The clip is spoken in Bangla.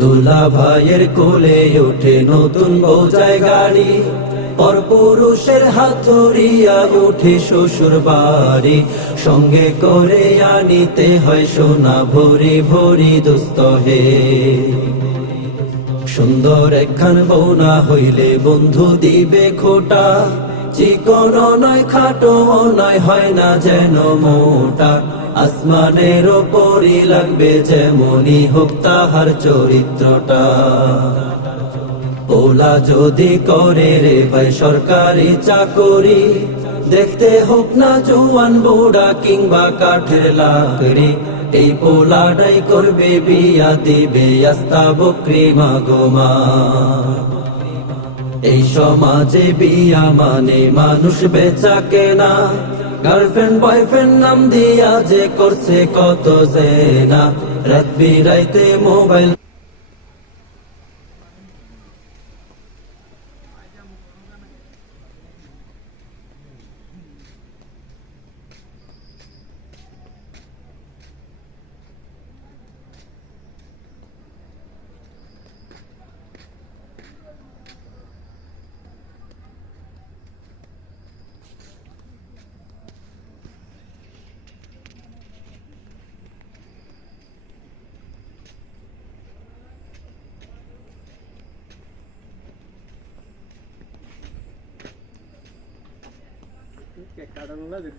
দুলা ভাইয়ের কোলে ওঠে নতুন বোঝায় গাড়ি, পরপুরুষের হাত ধরিয়া উঠে শ্বশুর বাড়ি, সঙ্গে করে আনিতে হয় সোনা ভরি ভরি দোস্ত হে। সুন্দর একখান বউ না হইলে বন্ধু দিবে খোটা, চিকন নয় খাটো নয় হয় না যেন মোটা, আসমানের ওপরই লাগবে যেমনই হোক তাহার চরিত্রটা। ওলা যদি করে রে ভাই সরকারি চাকরি, দেখতে হোক না জোয়ান বুড়া কিংবা কাঠের লাকড়ি, এই পোলাটাই করবে বিয়া দিবে আস্তা বকরি মাগোমা। এই সমাজে বিয়া মানে মানুষ বেচা কেনা, গার্লফ্রেন্ড বয়ফ্রেন্ড নাম দিয়া যে করছে কত জেনা, রাত বিরাইতে mobile que cada uno de